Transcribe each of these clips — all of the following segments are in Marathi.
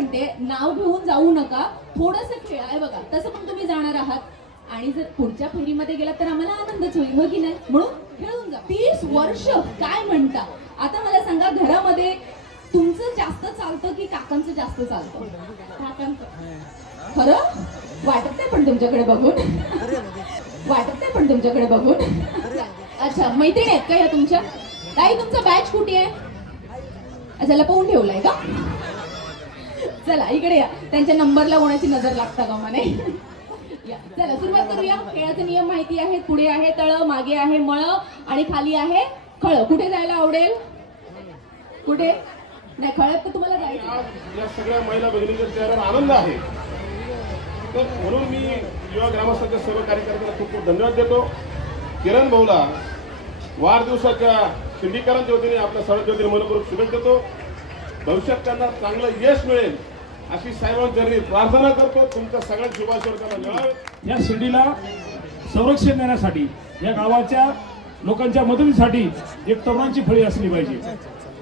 म्हणते नाव घेऊन जाऊ नका थोडस खेळा आहे बघा. तसं पण तुम्ही जाणार आहात. आणि जर पुढच्या फेरीमध्ये गेलात तर आम्हाला आनंदच होईल हो की नाही? म्हणून खेळून जा. तीस वर्ष काय म्हणता? आता मला सांगा घरामध्ये तुमचं जास्त चालतं की काकांचं जास्त चालतं? काकांचं. खरं? वाटत नाही पण तुमच्याकडे बघून. वाटत नाही पण तुमच्याकडे बघून. अच्छा मैत्रिणी आहेत का या तुमच्या? ताई तुमचा बॅच कुठे आहे? अच्छा लपवून ठेवलाय का? चला इकडे या. त्यांच्या नंबरला कोणाची नजर लागता का मने चला सुरुवात करूया. खेळाचे नियम माहिती आहेत. पुढे आहे तळ मागे आहे मळ आणि खाली आहे खळ. कुठे जायला आवडेल? कुठे? नाही खळत तर तुम्हाला जायचं सगळ्या महिला भगिनीच्या चेहऱ्यावर आनंद आहे. तर म्हणून मी युवा ग्रामस्थांच्या सर्व कार्यकर्त्यांना खूप खूप धन्यवाद देतो. किरण भाऊला वाढदिवसाच्या शिंदीकरांच्या वतीने आपल्या सर्वांच्या वतीने मनपूर्वक शुभेच्छा देतो. भविष्यात त्यांना चांगलं यश मिळेल. अशी साहेबांच्या चरणी प्रार्थना करतो. तुमच्या सगळ्या शुभाशय त्यांना मिळावे या शिर्डीला संरक्षण देण्यासाठी या गावाच्या लोकांच्या मदतीसाठी एक तरुणांची फळी असली पाहिजे.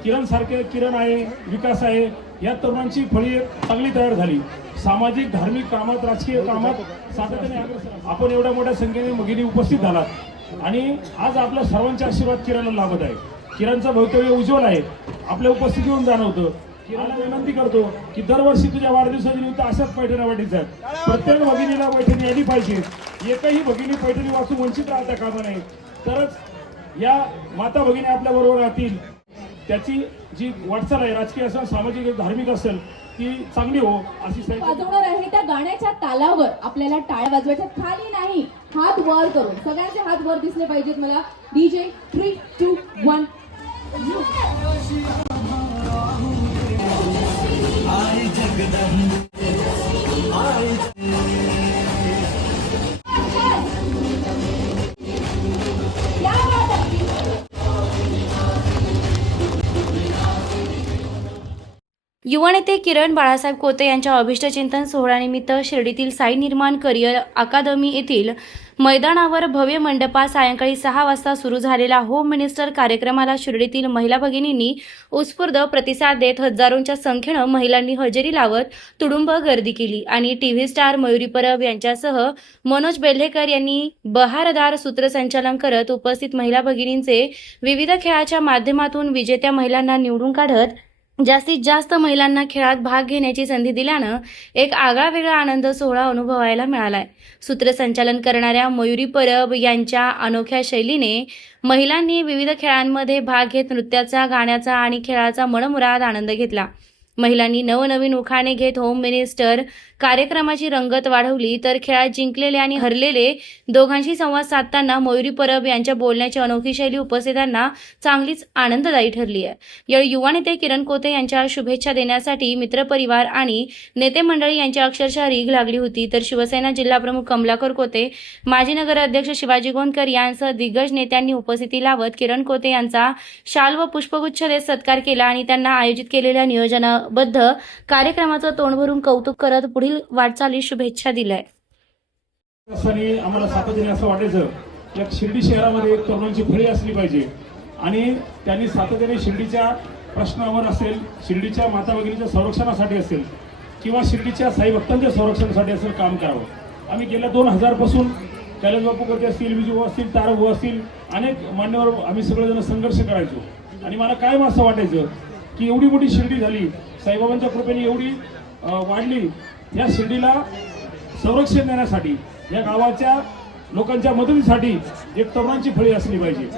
किरण सारखे किरण आहे विकास आहे या तरुणांची फळी एक चांगली तयार झाली. सामाजिक धार्मिक कामात राजकीय कामात सातत्याने आपण एवढ्या मोठ्या संख्येने भगिनी उपस्थित झालात. आणि आज आपल्या सर्वांचे आशीर्वाद किरणला लाभत आहे. किरणचं भवितव्य उज्ज्वल आहे. आपल्या उपस्थितीवरून जाणवतं. किरणला विनंती करतो की दरवर्षी तुझ्या वाढदिवसाच्या निमित्त अशाच पैठण्या वाटीत प्रत्येक भगिनीला पैठणी आली पाहिजे. एकही भगिनी पैठणी वाचून वंचित राहता कामा नये. तरच या माता भगिनी आपल्या बरोबर राहतील. त्याची जी वाटचाल आहे राजकीय असेल सामाजिक धार्मिक असेल ती चांगली हो अशी वाजवणार आहे त्या गाण्याच्या तालावर. आपल्याला टाळ्या वाजवायच्या खाली नाही. हात वर करून. सगळ्यांचे हात वर दिसले पाहिजेत मला. DJ three two one Jagdamb युवा नेते किरण बाळासाहेब कोते यांच्या अभिष्टचिंतन सोहळ्यानिमित्त शिर्डीतील साई निर्माण करिअर अकादमी येथील मैदानावर भव्य मंडपात सायंकाळी सहा वाजता सुरू झालेल्या होम मिनिस्टर कार्यक्रमाला शिर्डीतील महिला भगिनींनी उत्स्फूर्त प्रतिसाद देत हजारोंच्या संख्येनं महिलांनी हजेरी लावत तुडुंब गर्दी केली. आणि टीव्ही स्टार मयुरी परब यांच्यासह मनोज बेल्हेकर यांनी बहारदार सूत्रसंचालन करत उपस्थित महिला भगिनींचे विविध खेळाच्या माध्यमातून विजेत्या महिलांना निवडून काढत जास्तीत जास्त महिलांना खेळात भाग घेण्याची संधी दिल्यानं एक आगळा वेगळा आनंद सोहळा अनुभवायला मिळालाय. सूत्रसंचालन करणाऱ्या मयुरी परब यांच्या अनोख्या शैलीने महिलांनी विविध खेळांमध्ये भाग घेत नृत्याचा गाण्याचा आणि खेळाचा मनमुराद आनंद घेतला. महिलांनी नवनवीन उखाणे घेत होम मिनिस्टर कार्यक्रमाची रंगत वाढवली. तर खेळात जिंकलेले आणि हरलेले दोघांशी संवाद साधताना मयुरी परब यांच्या बोलण्याची अनोखी शैली उपस्थितांना चांगलीच आनंददायी ठरली आहे. यावेळी युवा नेते किरण कोते यांच्या शुभेच्छा देण्यासाठी मित्रपरिवार आणि नेते मंडळी यांची अक्षरशः रीघ लागली होती. तर शिवसेना जिल्हाप्रमुख कमलाकर कोते माजी नगराध्यक्ष शिवाजी गोंदकर यांसह दिग्गज नेत्यांनी उपस्थिती लावत किरण कोते यांचा शाल व पुष्पगुच्छ देत सत्कार केला आणि त्यांना आयोजित केलेल्या नियोजना बद्ध कार्यक्रमाचं तोंड भरून कौतुक करत पुढील वाटचाली शुभेच्छा दिल्या. असताना आम्हाला सातत्याने असं वाटायचं या शिर्डी शहरामध्ये एक तरुणांची फळी असली पाहिजे. आणि त्यांनी सातत्याने शिर्डीच्या प्रश्नावर असेल शिर्डीच्या माता भगिनीच्या संरक्षणासाठी असेल किंवा शिर्डीच्या साई भक्तांच्या संरक्षणासाठी असेल काम करावं. आम्ही गेल्या दोन हजारपासून कैलास बापू असतील विजू असतील तारभू असतील अनेक मान्यवर आम्ही सगळेजण संघर्ष करायचो. आणि मला कायम असं वाटायचं की एवढी मोठी शिर्डी झाली साईबाबांच्या कृपेने एवढी वाढली या शिर्डीला संरक्षण देण्यासाठी या गावाच्या लोकांच्या मदतीसाठी एक तरुणांची फळी असली पाहिजे.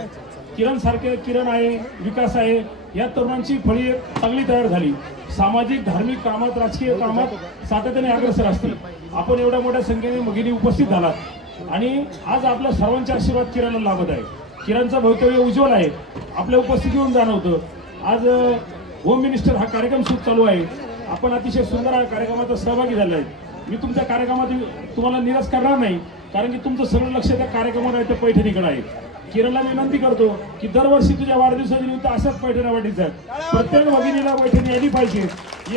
किरण सारखे किरण आहे विकास आहे या तरुणांची फळी एक चांगली तयार झाली. सामाजिक धार्मिक कामात राजकीय कामात सातत्याने अग्रसर असतील. आपण एवढ्या मोठ्या संख्येने भगिनी उपस्थित झालात. आणि आज आपल्या सर्वांचे आशीर्वाद किरणला लाभत आहे. किरणचं भवितव्य उज्ज्वल आहे. आपल्या उपस्थितीवरून जाणवतं. आज होम मिनिस्टर हा कार्यक्रम सुरू चालू आहे. आपण अतिशय सुंदर हा कार्यक्रमात सहभागी झाले आहे. मी तुमच्या कार्यक्रमात तुम्हाला निराश करणार नाही कारण की तुमचं सगळं लक्ष त्या कार्यक्रमात आहे त्या पैठणीकडे आहे. किरणला विनंती करतो की दरवर्षी तुझ्या वाढदिवसाच्या निमित्त अशाच पैठण्या वाटीत जात प्रत्येक भगिनीला पैठणी आली पाहिजे.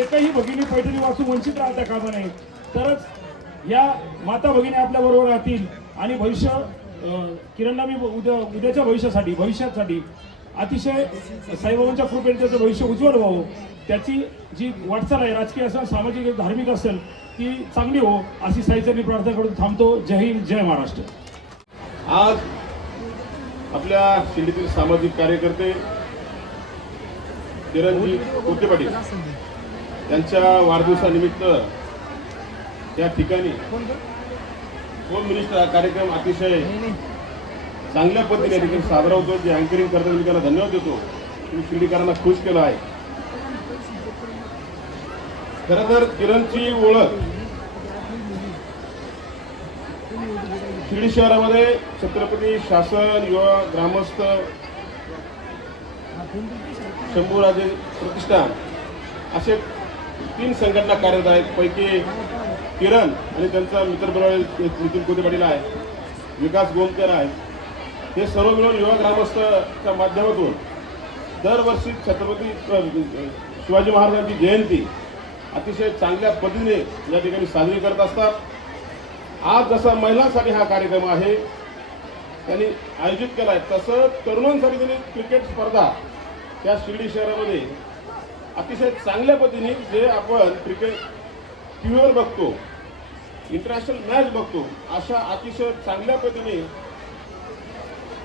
एकही भगिनी पैठणी वाचून वंचित राहता कामा नये तरच या माता भगिनी आपल्या बरोबर राहतील आणि भविष्य किरणला मी उद्या उद्याच्या भविष्यासाठी भविष्यासाठी अतिशय साईबाबांच्या कृपेने त्याचं भविष्य उज्ज्वल व्हावं. त्याची जी वाटचाल आहे राजकीय असेल सामाजिक धार्मिक असेल ती चांगली हो अशी साईचरणी प्रार्थना करून थांबतो. जय हिंद जय महाराष्ट्र. आज आपल्या शिर्डीतील सामाजिक कार्यकर्ते किरणजी कोके पाटील यांच्या वाढदिवसानिमित्त या ठिकाणी होम मिनिस्टर हा कार्यक्रम अतिशय चांगल्या पद्धतीने या ठिकाणी साजरा होतो. जे अँकरिंग करतात मी त्यांना धन्यवाद देतो. तुम्ही शिर्डीकरांना खुश केलं आहे. खरं तर किरणची ओळख शिर्डी शहरामध्ये छत्रपती शासन युवा ग्रामस्थ शंभूराजे प्रतिष्ठान असे तीन संघटना कार्यरत आहेत. पैकी किरण आणि त्यांचा मित्रपरिवार नितीन कोते पाटील आहे. विकास गोमकर आहे. हे सर्व मिळून युवा ग्रामस्थच्या माध्यमातून दरवर्षी छत्रपती शिवाजी महाराजांची जयंती अतिशय चांगल्या पद्धतीने या ठिकाणी साजरी करत असतात. आज जसा महिलांसाठी हा कार्यक्रम आहे त्यांनी आयोजित केला आहे तसं तरुणांसाठी त्यांनी क्रिकेट स्पर्धा त्या शिर्डी शहरामध्ये अतिशय चांगल्या पद्धतीने जे आपण क्रिकेट टी व्हीवर बघतो इंटरनॅशनल मॅच बघतो अशा अतिशय चांगल्या पद्धतीने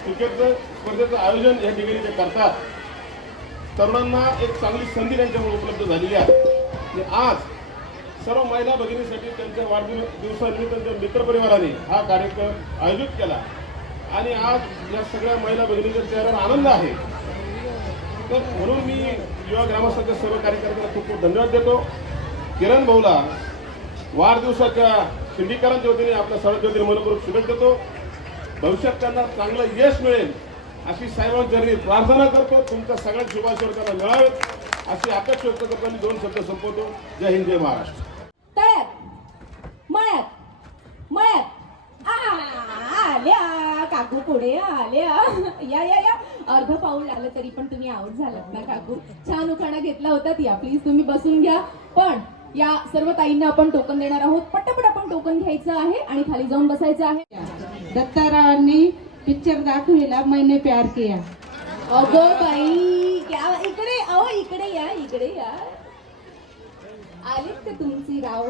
क्रिकेटचं स्पर्धेचं आयोजन या ठिकाणी ते करतात. तरुणांना एक चांगली संधी त्यांच्यामुळे उपलब्ध झालेली आहे. आणि आज सर्व महिला भगिनीसाठी त्यांच्या वाढदिवसानिमित्त त्यांच्या मित्रपरिवाराने हा कार्यक्रम आयोजित केला. आणि आज या सगळ्या महिला भगिनीच्या चेहऱ्यावर आनंद आहे. तर म्हणून मी युवा ग्रामस्थांच्या सर्व कार्यकर्त्यांना खूप खूप धन्यवाद देतो. किरण भाऊला वाढदिवसाच्या शिर्डीकरांच्या वतीने आपल्या सर्वांच्या वतीने मनपूर्वक शुभेच्छा देतो. भविष्यात त्यांना चांगलं यश मिळेल अशी साहेबांच्या प्रार्थना करतो. तुमच्या सगळ्या शुभाशय त्यांना मिळावेत. अशी अपेक्षा व्यक्त करतो आणि दोन शब्द संपवतो. जय हिंद जय महाराष्ट्र. तळ्यात मळ्यात मळ्यात. आल्या काकू पुढे आल्या. या या या. अर्ध पाऊल लागलं तरी पण तुम्ही आऊट झालात ना काकू. छान उखाणा घेतला होता या प्लीज तुम्ही बसून घ्या. पण या सर्व ताईंना आपण टोकन देणार आहोत. पटापट आपण टोकन घ्यायचं आहे आणि खाली जाऊन बसायचं आहे. दत्तारावांनी पिक्चर दाखविला मैंने प्यार किया. अगं बाई क्या इकडे अहो इकडे या इकडे या. आलेत का तुमची राव?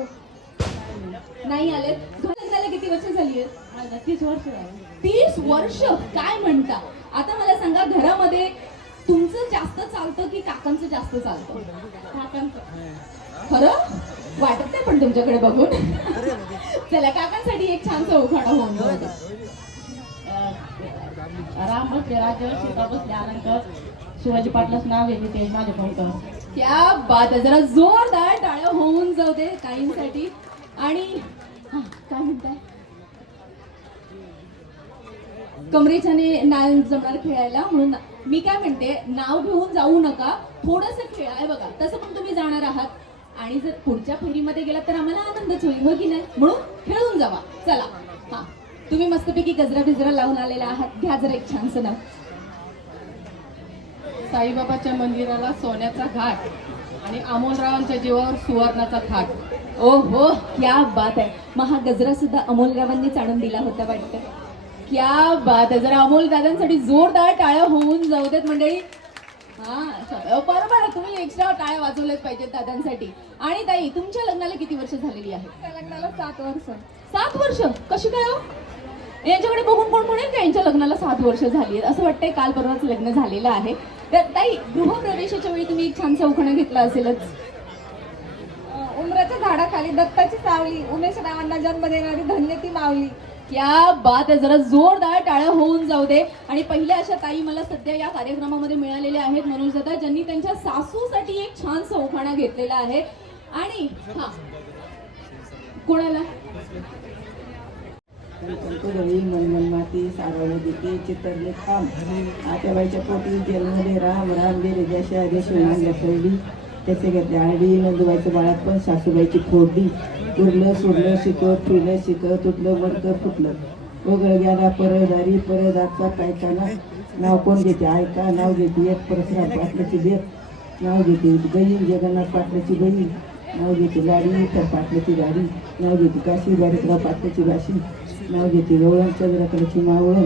नाही आलेत. लग्नाला किती वर्ष झाली आहेत? तीस वर्ष तीस वर्ष? काय म्हणता? आता मला सांगा घरामध्ये तुमचं जास्त चालतं की काकांचं जास्त चालतं? काकांचं. खरं? वाटत नाही पण तुमच्याकडे बघून. चला काकांसाठी एक छानसा उखाणा होऊन. राम बसले राजा सीता बसले आनंद शिवाजी पाटलाच नाव येते ते माझे पंख क्या बात आहे जरा जोरदार टाळ्या होऊन जाऊ दे काहींसाठी आणि हा, काय म्हणताय? कमरेच्याने नाय जमणार खेळायला म्हणून मी काय म्हणते नाव घेऊन जाऊ नका थोडस खेळा आहे बघा तसं पण तुम्ही जाणार आहात. आणि जर पुढच्या फेरीमध्ये गेलात तर आम्हाला आनंदच होईल हो की नाही? म्हणून खेळून जावा. चला. हा. तुम्ही मस्तपैकी गजरा बिजरा लावून आलेला आहात. घ्या जरा एक छानसं नाव. साईबाबाच्या मंदिराला सोन्याचा घाट आणि अमोलरावांच्या जीवावर सुवर्णाचा थाट. ओ हो क्या बात आहे. मग हा गजरा सुद्धा अमोलरावांनीच आणून दिला होता वाटतं. क्या बात आहे. जरा अमोल दादांसाठी जोरदार टाळ्या होऊन जाऊ देत मंडळी. हा स- बरोबर तुम्ही एक्स्ट्रा टाळ्या वाजवल्याच पाहिजेत दादांसाठी. आणि ताई तुमच्या लग्नाला किती वर्ष झालेली आहे? लग्नाला सात वर्ष. सात वर्ष? कशी काय हो? यांच्याकडे बघून कोण म्हणेल का यांच्या लग्नाला सात वर्ष झाली आहेत. असं वाटतंय काल परवाच लग्न झालेलं आहे. तर ताई गृहप्रवेशाच्या वेळी तुम्ही एक छानसा उखाणा घेतला असेलच. उमराच्या झाडाखाली दत्ताची सावली उमेश रावांना जन्म देणारी धन्य ती मावली. क्या बात आहे. जरा जोरदार टाळ्या होऊन जाऊ दे. आणि पहिल्या अशा ताई मला सध्या या कार्यक्रमामध्ये मिळालेल्या आहेत मनोज दादा ज्यांनी त्यांच्या सासूसाठी एक छानसा उखाणा घेतलेला आहे. आणि हा. कोणाला? कुदळी मनमन माती सारवणे देते चितरले थांब आत्याबाईच्या पोटी जेलमध्ये राम राम गेले जशा देशवांच्या खेळली त्याचे घेतले आरडी नंदुबाईच्या बाळात पण सासूबाईची फोडली उरलं सुरलं शिकत फिरलं शिकत तुटलं मडकं फुटलं वगळ गेला परदारी परदाचा कायकाना नाव कोण घेते ऐका नाव घेते एक परशुराम पाटल्याची देत नाव घेते बहीण जगन्नाथ पाटल्याची बहीण नाव घेते लाडी तर पाटल्याची गाडी नाव घेते काशी बारीकराव पाटल्याची भाषी नाव घेते गवळण चंद्रकलेची मावळण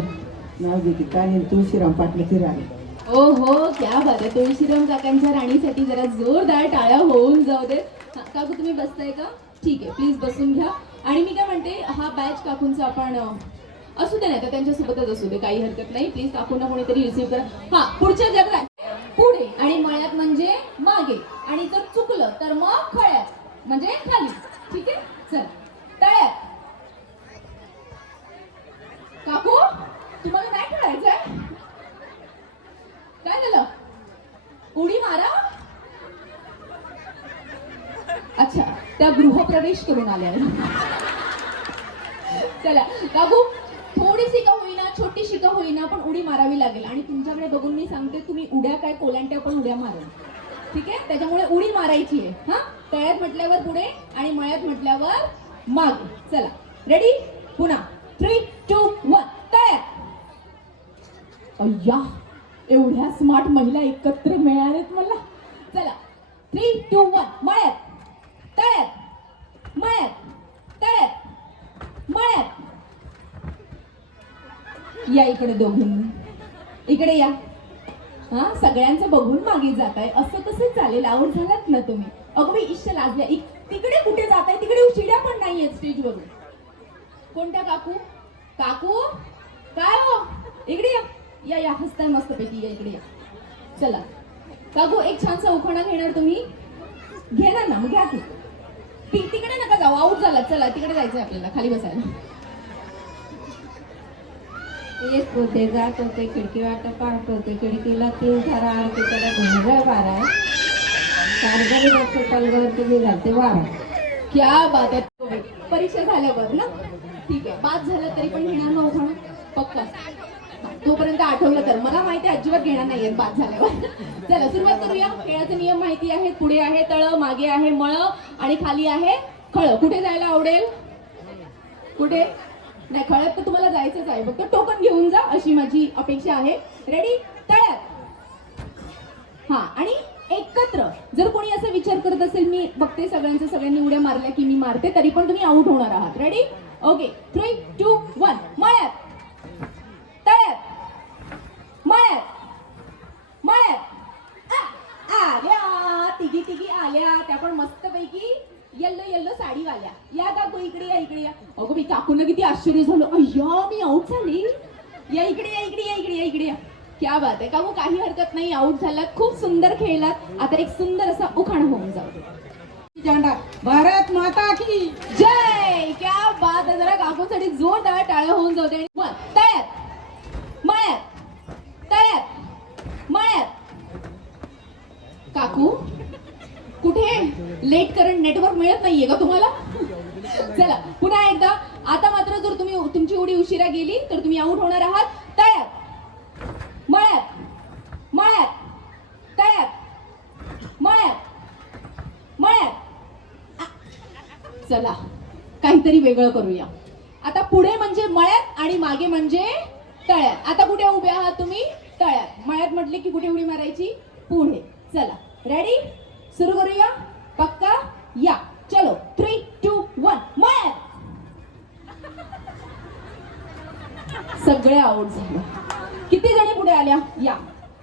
नाव घेते. कानी तुळशीराम पाटलाची राणी ओ हो क्या बात आहे. तुळशीराम काकांच्या राणीसाठी जरा जोरदार टाळ्या होऊन जाऊ दे. काकू तुम्ही बसताय का? ठीक आहे प्लीज बसून घ्या. आणि मी काय म्हणते हा बॅच काकूंचा आपण असू दे नाही तर त्यांच्यासोबतच असू दे काही हरकत नाही. प्लीज काकूंना कोणीतरी रिसिव्ह करा. हा पुढच्या जगात. पुढे आणि मळ्यात म्हणजे मागे. आणि जर चुकलं तर मग खळ्यात म्हणजे खाली. ठीक आहे चल तळ्यात काकू तुम्हाला नाही खेळायचंय काय झालं उडी मारा. अच्छा त्या गृहप्रवेश करून आल्या. चला बाबू थोडीशी का होईना छोटीशी का होईना पण उडी मारावी लागेल. आणि तुमच्याकडे बघून मी सांगते तुम्ही उड्या काय कोलांट्या पण उड्या मारा. ठीक आहे? त्याच्यामुळे उडी मारायची आहे. हा? तळ्यात म्हटल्यावर पुढे आणि मळ्यात म्हटल्यावर माग. चला. रेडी पुन्हा. थ्री टू वन तळ्यात. अय्या! एवढ्या स्मार्ट महिला एकत्र मिळाल्यात मला. चला. थ्री टू वन मळ्यात. तळ्यात. मळ्यात. तळ्यात. मळ्यात. या इकडे दोघींनी. इकडे या. हा सगळ्यांचं बघून मागे जात आहे असं कसं चालेल? आऊट झालात ना तुम्ही. अगं बाई इष्ट लाजल्या. इक- तिकडे कुठे जात आहे तिकडे शिड्या पण नाहीयेत स्टेजवरून कोणत्या काकू? काकू? काय हो? इकडे या. या या हसताय मस्त पैकी या इकडे या. चला. काकू एक छानसा उखाणा घेणार तुम्ही. घेणार ना मग घ्या की. ती- तिकडे नका जाऊ आऊट झाला. चला तिकडे जायचं आपल्याला खाली बसायला. येत होते जात होते खिडकी वाट पाहत होते. खिडकीला तीन थारा आरती त्याला घुंगळ बारा कारगरी पलगावर तुम्ही घालते वारा. क्या बात आहे. परीक्षा झाल्यावर ना? ठीक आहे. बाद झालं तरी पण घेणार ना उखाणा? पक्का. तोपर्यंत आठवलं तर. मला माहिती आहे, अजिबात घेणार नाहीये बाद झाल्यावर. चला सुरुवात करूया. खेळाचे नियम माहिती आहेत पुढे आहे तळ मागे आहे मळ आणि खाली आहे खळ. कुठे जायला आवडेल? कुठे? नाही खळत तर तुम्हाला जायचंच आहे. फक्त टोकन घेऊन जा अशी माझी अपेक्षा आहे. रेडी तळ्यात. हा आणि एकत्र. जर कोणी असा विचार करत असेल मी बघते सगळ्यांचं सगळ्यांनी उड्या मारल्या की मी मारते तरी पण तुम्ही आउट होणार आहात. Ready okay three two one मळ्यात तळ्यात मळ्यात मळ्यात आ, आल्या तिघी तिघी आल्या त्या पण मस्त पैकी येल्लो येल्लो साडीवाल्या. या काकू इकडे या इकडे या. अगं मी काकूंना किती आश्चर्य झालं. अय्या मी आऊट झाली. या इकडे या इकडे या इकडे या इकडे या. क्या बात आहे. काकू काही हरकत नाही. आऊट झालात. खूप सुंदर खेळलात. आता एक सुंदर असा उखाण होऊन जाऊ. झेंडा भारत माता की. जय! क्या बात आहे. जरा काकूसाठी जोरदार टाळ्या होऊन जाऊ लेट करंट नेटवर्क मिळत नाहीये का तुम्हाला? चला पुन्हा एकदा. आता मात्र जर तुम्ही तुमची उडी उशिरा गेली तर तुम्ही आऊट होणार आहात. तळ्यात मळ्यात. मळ्यात. तळ्यात मळ्यात. मळ्यात. चला काहीतरी वेगळं करूया. आता पुढे म्हणजे मळ्यात आणि मागे म्हणजे तळ्यात. आता कुठे उभे आहात तुम्ही? तळ्यात. मळ्यात म्हटले की कुठे उडी मारायची? पुढे. चला रेडी सुरू करूया? पक्का? या. चलो. थ्री टू वन मळ्यात सगळे आउट झाले. किती जणी पुढे आल्या? या.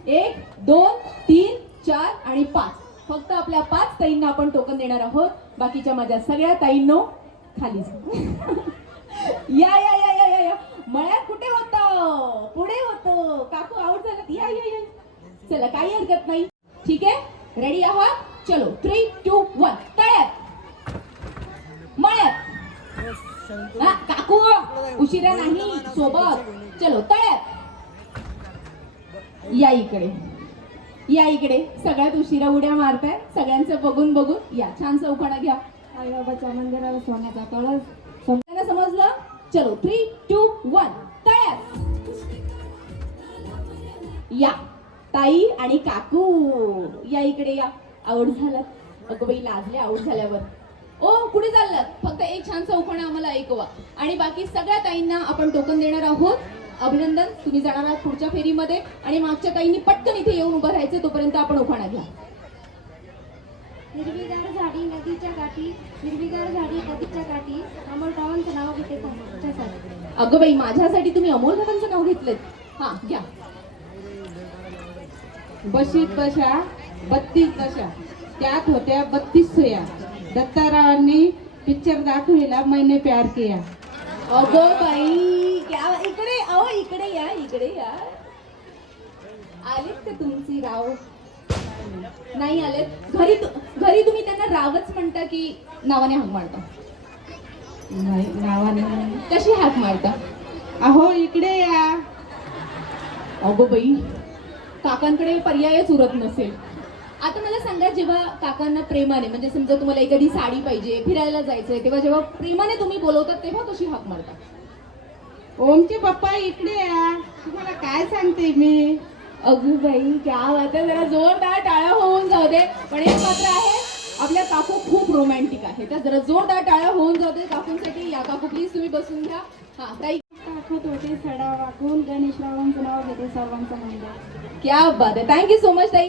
एक दोन तीन चार आणि पाच. फक्त आपल्या पाच ताईंना आपण टोकन देणार आहोत. बाकीच्या माझ्या सगळ्या ताईंनो खाली या या या या या या. मळ्यात कुठे होत? पुढे होत. काकू आउट झालं. या या या. चला काही हरकत नाही. ठीक आहे? रेडी आहात? चलो थ्री टू वन तयार मळ्यात. हा, काकू उशिरा नाही सोबत. चलो तळ्यात या इकडे. या इकडे. सगळ्यात उशिरा उड्या मारताय. सगळ्यांचं बघून बघून. या छान चौकाना घ्या. साईबाबाच्या मंदिराला सोन्याचा कळस. सगळ्यांना समजलं? चलो थ्री टू वन तयार या ताई आणि काकू. या इकडे या. आऊट झालात अगं बाई लाजले आऊट झाल्यावर. ओ कुठे चाललात? फक्त एक छान चौकणा आम्हाला ऐकवा. आणि बाकी सगळ्या ताईंना आपण टोकन देणार आहोत. अभिनंदन तुम्ही जाणार आहात पुढच्या फेरीमध्ये. आणि मागच्या ताईंनी पटकन इथे येऊन उभं राहायचं तोपर्यंत आपण उखाणा घ्या. हिरवीगार झाडी नदीच्या काठी हिरवीगार झाडी नदीच्या काठी. अमोलरावांचं नाव घेते अगं बाई माझ्यासाठी तुम्ही अमोल दादांचं नाव घेतलं हा घ्या. बशीत बशा. बत्तीस दशा. त्यात होत्या बत्तीस सुया दत्तारावांनी पिक्चर दाखविला मैंने प्यार किया. अगो बाई क्या इकडे अहो इकडे या इकडे या. आलेत का तुमची राव? नाही आलेत. घरी घरी तुम्ही त्यांना रावच म्हणता की नावाने हाक मारता? नाही नावाने. कशी हाक मारता? अहो इकडे या. अगो बाई काकांकडे पर्यायच उरत नसेल. आता मला सांगा जेव्हा काकांना प्रेमाने म्हणजे समजा तुम्हाला एखादी साडी पाहिजे फिरायला जायचंय तेव्हा जेव्हा प्रेमाने तुम्ही बोलवतात तेव्हा कशी हाक मारता? ओमचे पप्पा इकडे या. तुम्हाला काय सांगते मी? अगू बाई क्या बात आहे जरा जोरदार टाळ्या होऊन जाऊ दे. पण एक मात्र आहे आपल्या काकू खूप रोमॅन्टिक आहे त्या जरा जोरदार टाळ्या होऊन जाऊ दे काकूंसाठी. या काकू प्लीज तुम्ही बसून घ्या. हा ताई. टाकत होते सडा वाकून गणेशरावांचं नाव घेते सर्वांचा मंडळ क्या बात आहे. थँक्यू सो मच ताई.